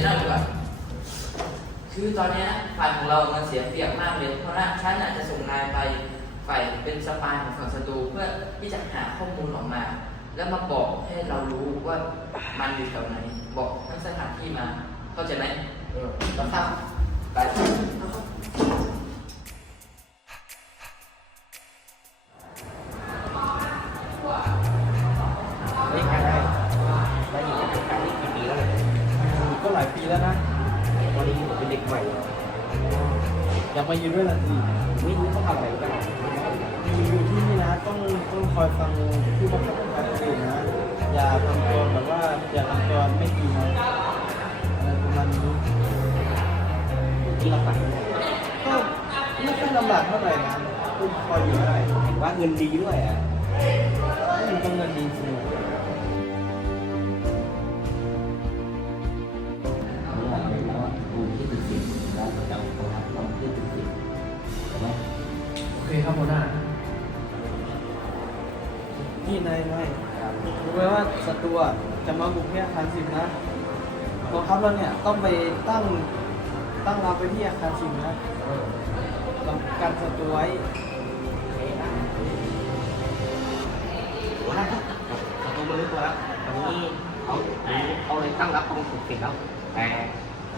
เชิญนั่งดีกว่าคือตอนนี้ฝ่ายของเรามันเสียเปรียบมากเลย เพราะว่าฉันอาจจะส่งนายไปฝ่ายเป็นสปายของฝั่งศัตรูเพื่อที่จะหาข้อมูลออกมา แล้วมาบอกให้เรารู้ว่ามันอยู่แถวไหน บอกทั้งสถานที่มา เข้าใจไหมเออรับไป กใหม่อยากมายู่ด้วยละสิไม่รู้ต้องทำอะไรบ้างอยู่อยู่ที่นี่นะต้องต้องคอยฟังผู้บังคับบัญชาคนอื่นนะ อย่าทำตัวแบบว่าอย่าทำตัวไม่ดีนะอะไรประมาณนี้ที่เราฝันก็ไม่ค่อยลำบากเท่าไหร่นะก็พออยู่ได้เห็นว่าเงินดีด้วยอะมันต้องเงินดี นี่นายนายรู้ไหมว่าศัตรูอะจะมาบุกที่อาคารสิบนะกองทัพเราเนี่ยต้องไปตั้งตั้งรับไว้ที่อาคารสิบนะกับการศัตรูไว้หัวหน้าครับเอาตัวมารู้ตัวแล้วตอนนี้เขาเขาเลยตั้งรับตรงตึกสิบแล้ว แต่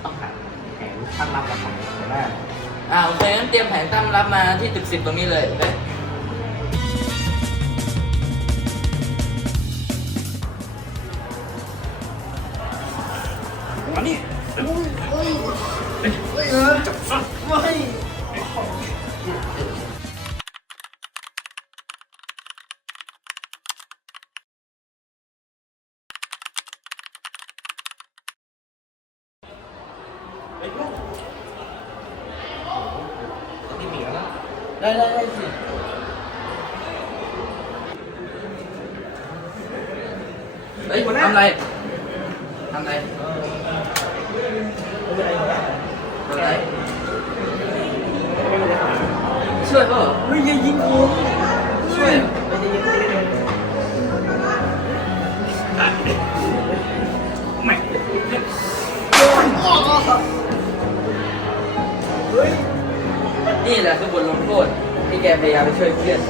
ต้องหาแผนตั้งรับกับของหัวหน้าอ่าโอเคงั้นเตรียมแผนตั้งรับมาที่ตึกสิบตรงนี้เลย มานี่จับฟันไม่ที่มีแล้วได้ได้ได้สิเฮ้ยทำอะไรทำอะไร อะไรช่วยเปล่าเฮ้ยอย่ายิงผมช่วยไม่ได้ยิงไม่ได้ยิงนี่แหละคือบทลงโทษที่แกพยายามไปช่วยเพื่อน